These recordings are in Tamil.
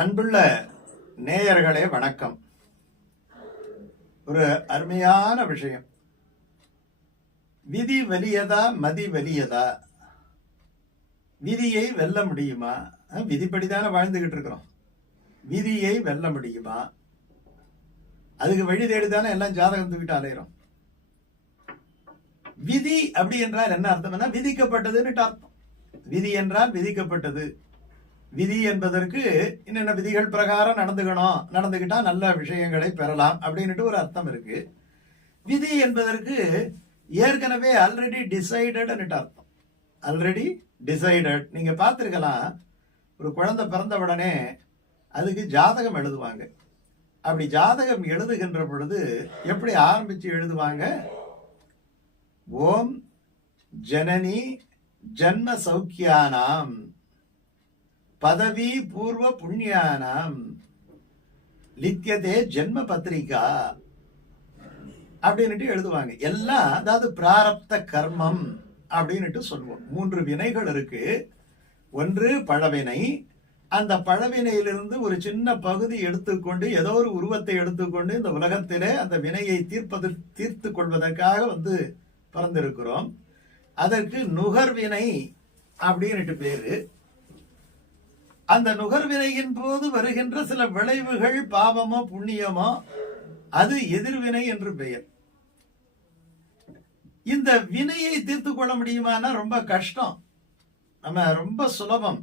அன்புள்ள நேயர்களே வணக்கம். ஒரு அருமையான விஷயம். விதி வலியதா மதி வலியதா? விதியை வெல்ல முடியுமா? அஹ், விதிப்படிதானே வாழ்ந்துகிட்டு இருக்கிறோம். விதியை வெல்ல முடியுமா? அதுக்கு வழி தேடிதானே எல்லாம் ஜாதகம் தூக்கிட்டு அலையிறோம். விதி அப்படி என்றால் என்ன அர்த்தம்னா விதிக்கப்பட்டதுன்னு அர்த்தம். விதி என்றால் விதிக்கப்பட்டது. விதி என்பதற்கு என்னென்ன விதிகள் பிரகாரம் நடந்துக்கணும் நடந்துக்கிட்டா நல்ல விஷயங்களை பெறலாம் அப்படின்னுட்டு ஒரு அர்த்தம் இருக்கு. விதி என்பதற்கு ஏற்கனவே ஆல்ரெடி டிசைடட் அர்த்தம். ஆல்ரெடி டிசைடட் நீங்க பார்த்துருக்கலாம் ஒரு குழந்தை பிறந்த உடனே அதுக்கு ஜாதகம் எழுதுவாங்க. அப்படி ஜாதகம் எழுதுகின்ற பொழுது எப்படி ஆரம்பிச்சு எழுதுவாங்க? ஓம் ஜனனி ஜன்ம சௌக்கியானாம். பதவி பூர்வ புண்ணியானம். லித்தியதே ஜென்ம பத்திரிகா. அப்படின்னுட்டு எழுதுவாங்க. எல்லாம் அதாவது பிராரப்த கர்மம் அப்படின்னுட்டு சொல்லுவோம். மூன்று வினைகள் இருக்கு. ஒன்று பழவினை. அந்த பழவினையிலிருந்து ஒரு சின்ன பகுதி எடுத்துக்கொண்டு ஏதோ ஒரு உருவத்தை எடுத்துக்கொண்டு இந்த உலகத்திலே அந்த வினையை தீர்ப்பது தீர்த்து கொள்வதற்காக வந்து பிறந்திருக்கிறோம். அதற்கு நுகர்வினை அப்படின்னுட்டு பேரு. அந்த நுகர்வினையின் போது வருகின்ற சில விளைவுகள் பாவமோ புண்ணியமோ அது எதிர்வினை என்று பெயர். இந்த வினையை தீர்த்து கொள்ள முடியுமானா ரொம்ப கஷ்டம். நம்ம ரொம்ப சுலபம்.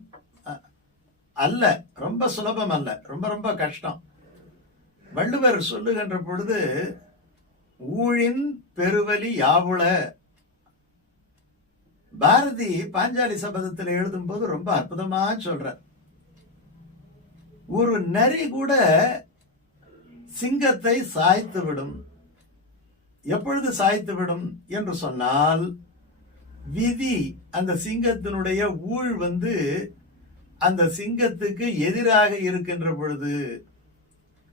அல்ல ரொம்ப சுலபம் அல்ல. ரொம்ப ரொம்ப கஷ்டம். வள்ளுவர் சொல்லுகின்ற பொழுது ஊழின் பெருவலி யாவுள? பாரதி பாஞ்சாலி சபதத்தில் எழுதும்போது ரொம்ப அற்புதமாக சொல்றார். ஒரு நரி கூட சிங்கத்தை சாய்த்து விடும். எப்பொழுது சாய்த்து விடும் என்று சொன்னால் விதி அந்த சிங்கத்தினுடைய ஊழ் வந்து அந்த சிங்கத்துக்கு எதிராக இருக்கின்ற பொழுது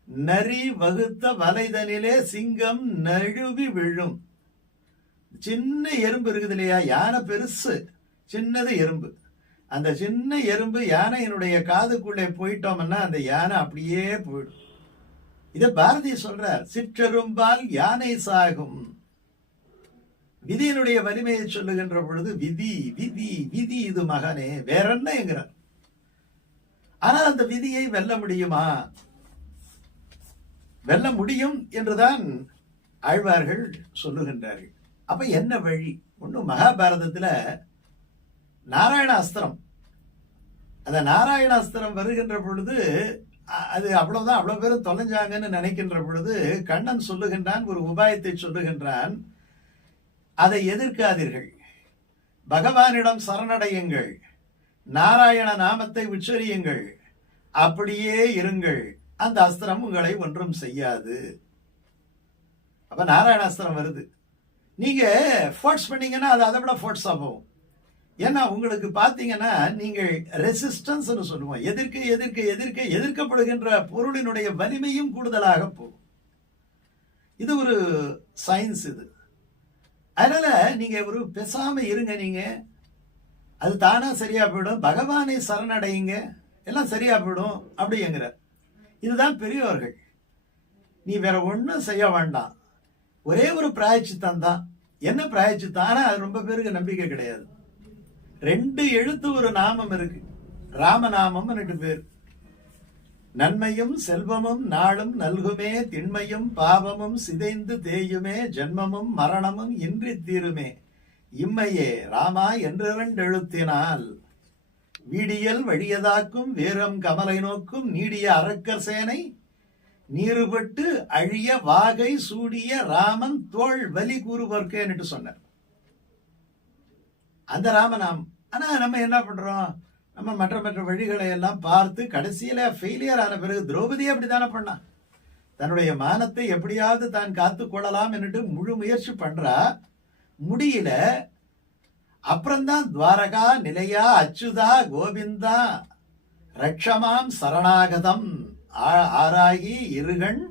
நரி வகுத்த வலைதனிலே சிங்கம் நழுவி விழும். சின்ன எறும்பு இருக்குது இல்லையா? யானை பெருசு சின்னது எறும்பு. அந்த சின்ன எறும்பு யானையினுடைய காதுக்குள்ளே போயிட்டோம்னா அந்த யானை அப்படியே போயிடும். இத பாரதி சொல்றார் சிற்றெரும்பால் யானை சாகும். விதியினுடைய வலிமையை சொல்லுகின்ற பொழுது விதி விதி விதி இது மகனே வேற என்ன என்கிறார் ஆனா அந்த விதியை வெல்ல முடியுமா? வெல்ல முடியும் என்றுதான் ஆழ்வார்கள் சொல்லுகின்றார்கள். அப்ப என்ன வழி? ஒன்னும் மகாபாரதத்துல நாராயண அஸ்திரம். அந்த நாராயண அஸ்திரம் வருகின்ற பொழுது அது அவ்வளவுதான் அவ்வளவு பேரும் தொலைஞ்சாங்கன்னு நினைக்கின்ற பொழுது கண்ணன் சொல்லுகின்றான் ஒரு உபாயத்தை சொல்லுகின்றான் அதை எதிர்க்காதீர்கள். பகவானிடம் சரணடையுங்கள். நாராயண நாமத்தை உச்சரியுங்கள். அப்படியே இருங்கள். அந்த அஸ்திரம் உங்களை ஒன்றும் செய்யாது. அப்ப நாராயண அஸ்திரம் வருது. நீங்க ஃபோர்ஸ் பண்ணீங்கன்னா அது அதை விட ஃபோர்ஸா போகும். ஏன்னா உங்களுக்கு பார்த்தீங்கன்னா நீங்கள் ரெசிஸ்டன்ஸ் சொல்லுவோம். எதிர்க்க எதிர்க்க எதிர்க்க எதிர்க்கப்படுகின்ற பொருளினுடைய வலிமையும் கூடுதலாக போகும். இது ஒரு சயின்ஸ் இது. அதனால் நீங்கள் ஒரு பெசாமல் இருங்க நீங்கள் அது தானாக சரியாக போயிடும். பகவானை சரணடையுங்க. எல்லாம் சரியாக போயிடும் அப்படிங்கிற இதுதான் பெரியவர்கள் நீ வேற ஒன்றும் செய்ய வேண்டாம். ஒரே ஒரு பிராயச்சித்தம் தான். என்ன பிராயச்சித்தம்? ஆனால் அது ரொம்ப பேருக்கு நம்பிக்கை கிடையாது. ரெண்டு எழுத்து ஒரு நாமம் இருக்கு. ராமநாமம் ரெண்டு பேர். நன்மையும் செல்வமும் நாளும் நல்குமே திண்மையும் பாவமும் சிதைந்து தேயுமே ஜென்மமும் மரணமும் இன்றி தீருமே. இம்மையே ராமா என்றிரண்டெழுத்தினால் வீடியல் வழியதாக்கும் வீரம் கமலை நோக்கும் நீடிய அரக்கர் சேனை. நீருபட்டு அழிய வாகை சூடிய ராமன் தோள் வலி கூறுவர்க்கேன்னு சொன்னார். அந்த ராமநாமம். ஆனால் நம்ம என்ன பண்ணுறோம் நம்ம மற்ற மற்ற வழிகளை எல்லாம் பார்த்து கடைசியில் ஃபெயிலியர் ஆன பிறகு திரௌபதி அப்படித்தானே பண்ணான். தன்னுடைய மானத்தை எப்படியாவது தான் காத்து கொள்ளலாம் என்னட்டு முழு முயற்சி பண்ணுறா முடியல அப்புறம்தான் துவாரகா நிலையா அச்சுதா கோவிந்தா ரக்ஷமாம் சரணாகதம் ஆ- ஆராகி இருகண்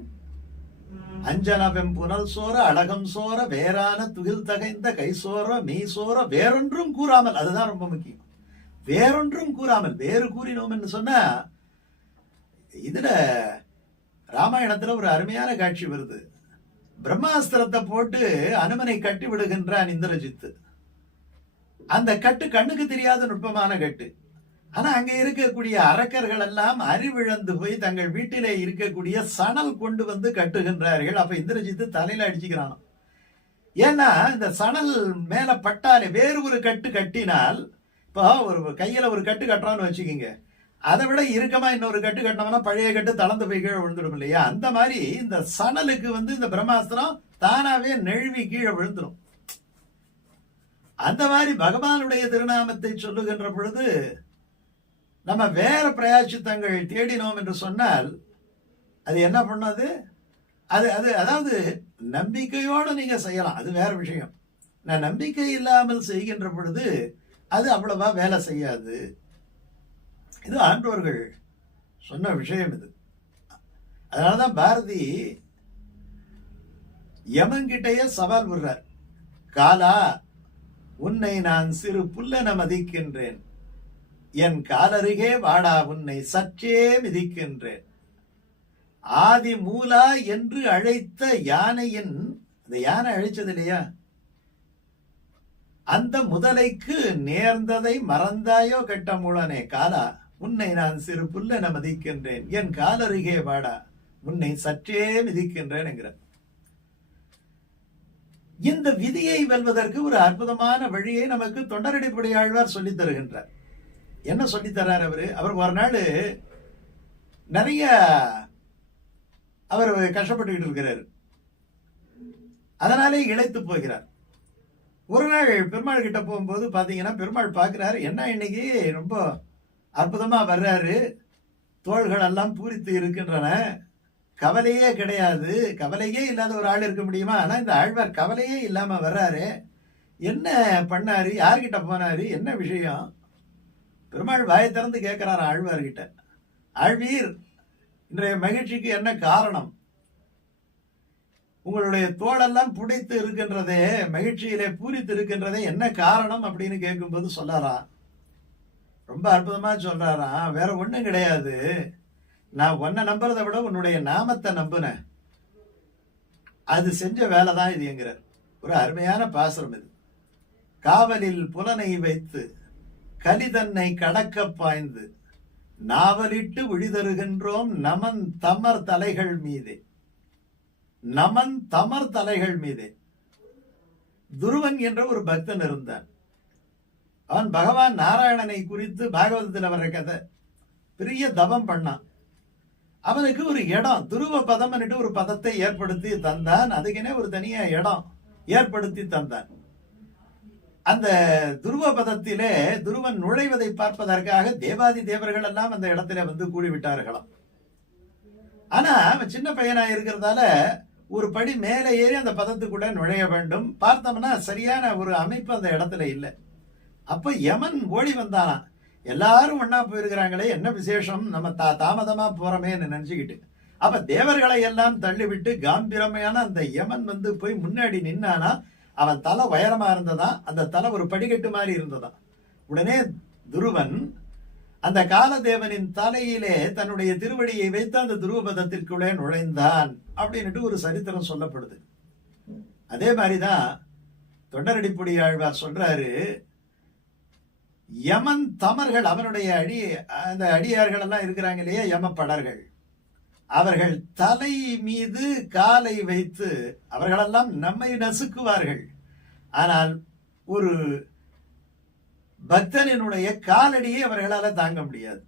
அஞ்சனவெம் புனல் சோர அழகம் சோர வேறான துகில் தகைந்த கை சோர மெய் சோர வேறொன்றும் கூறாமல் அதுதான் ரொம்ப முக்கியம். வேறொன்றும் கூறாமல் வேறு கூறினோம் என்று சொன்னா இதுல ராமாயணத்துல ஒரு அருமையான காட்சி வருது. பிரம்மாஸ்திரத்தை போட்டு அனுமனை கட்டி விடுகின்றான் இந்திரஜித்து. அந்த கட்டு கண்ணுக்கு தெரியாத நுட்பமான கட்டு. ஆனா அங்க இருக்கக்கூடிய அரக்கர்கள் எல்லாம் அறிவிழந்து போய் தங்கள் வீட்டிலே இருக்கக்கூடிய சணல் கொண்டு வந்து கட்டுகின்றார்கள். அப்ப இந்திரஜித்து தலையில அடிச்சுக்கிறான் ஏன்னா இந்த சணல் மேல பட்டாலே வேறு ஒரு கட்டு கட்டினால் இப்போ ஒரு கையில ஒரு கட்டு கட்டுறோம்னு வச்சுக்கிங்க. அதை விட இறுக்கமா இன்னொரு கட்டு கட்டினோம்னா பழைய கட்டு தளர்ந்து போய் கீழே விழுந்துடும் இல்லையா? அந்த மாதிரி இந்த சணலுக்கு வந்து இந்த பிரம்மாஸ்திரம் தானாவே நெழுவி கீழே விழுந்துடும் அந்த மாதிரி பகவானுடைய திருநாமத்தை சொல்லுகின்ற பொழுது நம்ம வேற பிரயாச்சித்தங்கள் தேடினோம் என்று சொன்னால் அது என்ன பண்ணது? அது அது அதாவது நம்பிக்கையோடு நீங்கள் செய்யலாம். அது வேற விஷயம். நான் நம்பிக்கை இல்லாமல் செய்கின்ற பொழுது அது அவ்வளவா வேலை செய்யாது. இது ஆண்டோர்கள் சொன்ன விஷயம் இது. அதனாலதான் பாரதி யமன்கிட்டயே சவால் விடுறார். காலா உன்னை நான் சிறு புல்லென மதிக்கின்றேன். என் காலருகே வாடா உன்னை சற்றே மிதிக்கின்றேன். ஆதி மூலா என்று அழைத்த யானையின் அந்த யானை அழைச்சது இல்லையா? அந்த முதலைக்கு நேர்ந்ததை மறந்தாயோ கெட்ட மூலனே காலா உன்னை நான் சிறு புல்லென மதிக்கின்றேன். என் காலருகே வாடா உன்னை சற்றே மிதிக்கின்றேன் என்கிறார். இந்த விதியை வெல்வதற்கு ஒரு அற்புதமான வழியை நமக்கு தொண்டரடிப்படையாழ்வார் சொல்லித் தருகின்றார். என்ன சொல்லித் தர்றார் அவரு? அவர் ஒரு நாள் நிறைய அவர் கஷ்டப்பட்டுக்கிட்டு இருக்கிறார். அதனாலே இழைத்து போகிறார். ஒரு நாள் பெருமாள் கிட்ட போகும்போது பார்த்தீங்கன்னா பெருமாள் பார்க்குறாரு என்ன இன்னைக்கு? ரொம்ப அற்புதமாக வர்றாரு. தோள்கள் எல்லாம் பூரித்து இருக்கின்றன. கவலையே கிடையாது. கவலையே இல்லாத ஒரு ஆள் இருக்க முடியுமா? ஆனால் இந்த ஆழ்வார் கவலையே இல்லாமல் வர்றாரு. என்ன பண்ணாரு? யார்கிட்ட போனாரு? என்ன விஷயம்? பெருமாள் வாயை திறந்து கேட்கிறார் ஆழ்வார்கிட்ட. ஆழ்வீர் இன்றைய மகிழ்ச்சிக்கு என்ன காரணம்? உங்களுடைய தோளெல்லாம் புடைத்து இருக்கின்றதே மகிழ்ச்சியிலே பூரித்து இருக்கின்றதே என்ன காரணம் அப்படின்னு கேட்கும்போது சொல்லாரா? ரொம்ப அற்புதமாக சொல்கிறாராம் வேற ஒன்றும் கிடையாது. நான் உன்னை நம்புறதை விட உன்னுடைய நாமத்தை நம்புனேன். அது செஞ்ச வேலை தான் இது என்கிறார். ஒரு அருமையான பாசுரம் இது. காவலில் புலனை வைத்து கலிதன்னை கடக்க பாய்ந்து நாவலிட்டு விழிதருகின்றோம் நமன் தமர் தலைகள் மீதே. நமன் தமர் தலைகள் மீதே. துருவன் என்ற ஒரு பக்தன் இருந்தான். அவன் பகவான் நாராயணனை குறித்து பாகவதத்தில் வர்ற கதை பெரிய தபம் பண்ணான். அவனுக்கு ஒரு இடம் துருவ பதம்னுட்டு ஒரு பதத்தை ஏற்படுத்தி தந்தான். அதுக்குன்னே ஒரு தனியா இடம் ஏற்படுத்தி தந்தான். அந்த துருவ பதத்திலே துருவன் நுழைவதை பார்ப்பதற்காக தேவாதி தேவர்கள் எல்லாம் அந்த இடத்துல வந்து கூடிவிட்டார்களாம். ஆனா அவன் சின்ன பையனா இருக்கிறதால ஒரு படி மேலே ஏறி அந்த பதத்துக்குள்ள நுழைய வேண்டும். பார்த்தோம்னா சரியான ஒரு அமைப்பு அந்த இடத்துல இல்லை. அப்ப யமன் ஓடி வந்தானா எல்லாரும் ஒன்னா போயிருக்கிறாங்களே என்ன விசேஷம்? நம்ம தா தாமதமா போறோமேன்னு நினைச்சுக்கிட்டு. அப்ப தேவர்களை எல்லாம் தள்ளிவிட்டு காம்பீரமையான அந்த யமன் வந்து போய் முன்னாடி நின்னானா அவன் தலை உயரமா இருந்ததா? அந்த தலை ஒரு படிக்கட்டு மாதிரி இருந்ததா? உடனே துருவன் அந்த காலதேவனின் தலையிலே தன்னுடைய திருவடியை வைத்து அந்த துருவபதத்திற்குள்ளே நுழைந்தான் அப்படின்ட்டு ஒரு சரித்திரம் சொல்லப்படுது. அதே மாதிரிதான் தொண்டரடிப்புடி ஆழ்வார் சொல்றாரு யமன் தமர்கள் அவனுடைய அடி அந்த அடியார்கள் எல்லாம் இருக்கிறாங்க இல்லையா? யமப்படர்கள் அவர்கள் தலை மீது காலை வைத்து அவர்களெல்லாம் நம்மை நசுக்குவார்கள். ஆனால் ஒரு பக்தனினுடைய காலடியை அவர்களால் தாங்க முடியாது.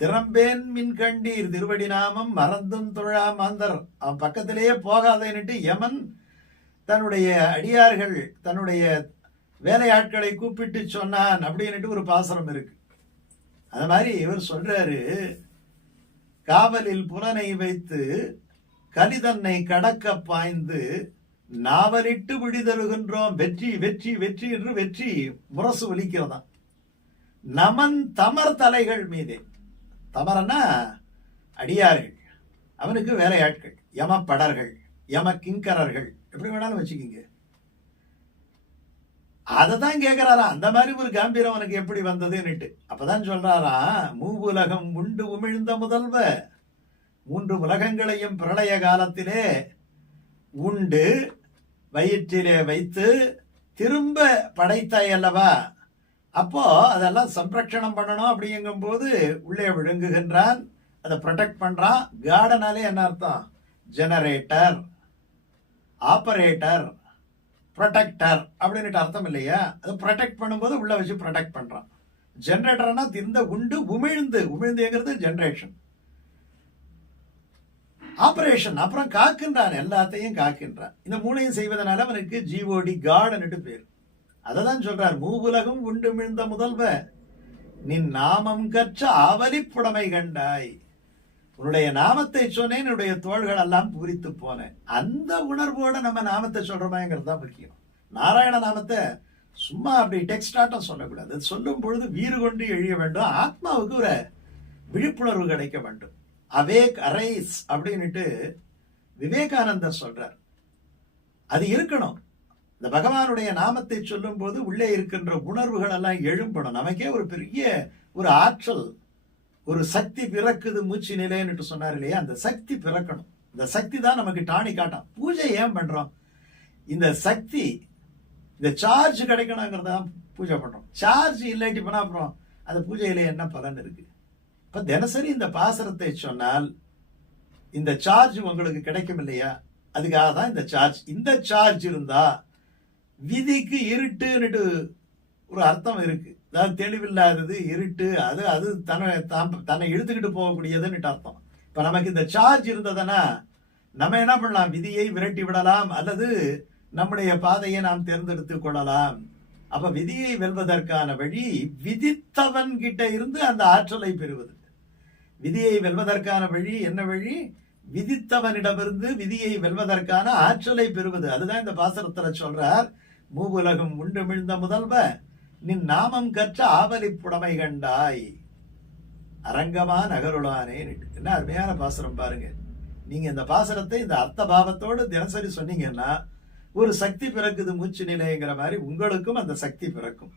திறம்பேன் மின் கண்டீர் திருவடி நாமம் மறந்தும் தொழா மாந்தர். அவன் பக்கத்திலேயே போகாதேன்னுட்டு யமன் தன்னுடைய அடியார்கள் தன்னுடைய வேலையாட்களை கூப்பிட்டு சொன்னான் அப்படின்னுட்டு ஒரு பாசனம் இருக்கு. அது மாதிரி இவர் சொல்றாரு காவலில் புலனை வைத்து கலிதன்னை கடக்க பாய்ந்து நாவலிட்டு விழிதருகின்றோம் வெற்றி வெற்றி வெற்றி என்று வெற்றி முரசு ஒலிக்கிறதாம் நமன் தமர் தலைகள் மீதே. தமரன்னா அடியார்கள் அவனுக்கு வேலையாட்கள் யம படர்கள் யம கிங்கரர்கள் எப்படி வேணாலும் வச்சுக்கிங்க. அதை தான் கேட்கிறாரா அந்த மாதிரி ஒரு காம்பீரம் உனக்கு எப்படி வந்ததுன்னுட்டு. அப்பதான் சொல்றாரா மூவுலகம் உண்டு உமிழ்ந்த முதல்வ மூன்று உலகங்களையும் பிரளய காலத்திலே உண்டு வயிற்றிலே வைத்து திரும்ப படைத்தாய் அல்லவா? அப்போ அதெல்லாம் சம்ரக்ஷணம் பண்ணணும் அப்படிங்கும்போது உள்ளே விழுங்குகின்றான். அதை ப்ரொடெக்ட் பண்றான். கார்டனாலே என்ன அர்த்தம்? ஜெனரேட்டர் ஆப்பரேட்டர் ப்ரொடெக்டர் அப்படின்னுட்டு அர்த்தம் இல்லையா? அதை ப்ரொடெக்ட் பண்ணும்போது உள்ள வச்சு ப்ரொடெக்ட் பண்ணுறான் ஜென்ரேட்டர்னா திருந்த உண்டு உமிழ்ந்து. உமிழ்ந்துங்கிறது ஜென்ரேஷன் ஆபரேஷன் அப்புறம் காக்கின்றான். எல்லாத்தையும் காக்கின்றான். இந்த மூணையும் செய்வதனால அவனுக்கு ஜிஓடி கார்டன்ட்டு பேர். அதை தான் சொல்றார் மூவுலகம் உண்டு மிழ்ந்த முதல்வ நின் நாமம் கற்ற ஆவலிப்புடமை கண்டாய். உன்னுடைய நாமத்தை சொன்னேன் என்னுடைய தோள்கள் எல்லாம் பூரித்து போனேன் அந்த உணர்வோட நம்ம நாமத்தை சொல்றோமாங்கிறது தான் முக்கியம். நாராயண நாமத்தை சும்மா அப்படி டெக்ஸ்டாட்டம் சொல்லக்கூடாது. சொல்லும் பொழுது வீறு கொண்டு எழிய வேண்டும். ஆத்மாவுக்கு ஒரு விழிப்புணர்வு கிடைக்க வேண்டும். அவேக் அரைஸ் அப்படின்னுட்டு விவேகானந்தர் சொல்றார். அது இருக்கணும். இந்த பகவானுடைய நாமத்தை சொல்லும் போது உள்ளே இருக்கின்ற உணர்வுகள் எல்லாம் எழும்பணும். நமக்கே ஒரு பெரிய ஒரு ஆற்றல் ஒரு சக்தி பிறக்குது மூச்சு நிலைன்னுட்டு சொன்னார் இல்லையா? அந்த சக்தி பிறக்கணும். இந்த சக்தி தான் நமக்கு டாணி காட்டும் பூஜை ஏன் பண்றோம்? இந்த சக்தி இந்த சார்ஜ் கிடைக்கணுங்கிறத பூஜை பண்றோம். சார்ஜ் இல்லாட்டி போனா அப்புறம் அந்த பூஜையில என்ன பலன் இருக்கு? இப்ப தினசரி இந்த பாசரத்தை சொன்னால் இந்த சார்ஜ் உங்களுக்கு கிடைக்கும் இல்லையா? அதுக்காக தான் இந்த சார்ஜ் இந்த சார்ஜ் இருந்தா விதிக்கு இருட்டுன்னுட்டு ஒரு அர்த்தம் இருக்கு. அதாவது தெளிவில்லாதது இருட்டு அது அது தன்னை தன்னை இழுத்துக்கிட்டு போகக்கூடியதுன்னு அர்த்தம். இப்ப நமக்கு இந்த சார்ஜ் இருந்ததுன்னா நம்ம என்ன பண்ணலாம்? விதியை விரட்டி விடலாம் அல்லது நம்முடைய பாதையை நாம் தேர்ந்தெடுத்துக் கொள்ளலாம். அப்ப விதியை வெல்வதற்கான வழி விதித்தவன் கிட்ட இருந்து அந்த ஆற்றலை பெறுவது. விதியை வெல்வதற்கான வழி என்ன வழி? விதித்தவனிடமிருந்து விதியை வெல்வதற்கான ஆற்றலை பெறுவது. அதுதான் இந்த பாசரத்துல சொல்றார் மூவுலகம் உண்டு மிழ்ந்த முதல்வ நின் நாமம் கற்ற ஆவலி புடமை கண்டாய். அரங்கமா நகருளானே என்ன அருமையான பாசரம் பாருங்க. நீங்க இந்த பாசரத்தை இந்த அர்த்த பாவத்தோடு தினசரி சொன்னீங்கன்னா ஒரு சக்தி பிறக்குது மூச்சு நிலைங்கிற மாதிரி உங்களுக்கும் அந்த சக்தி பிறக்கும்.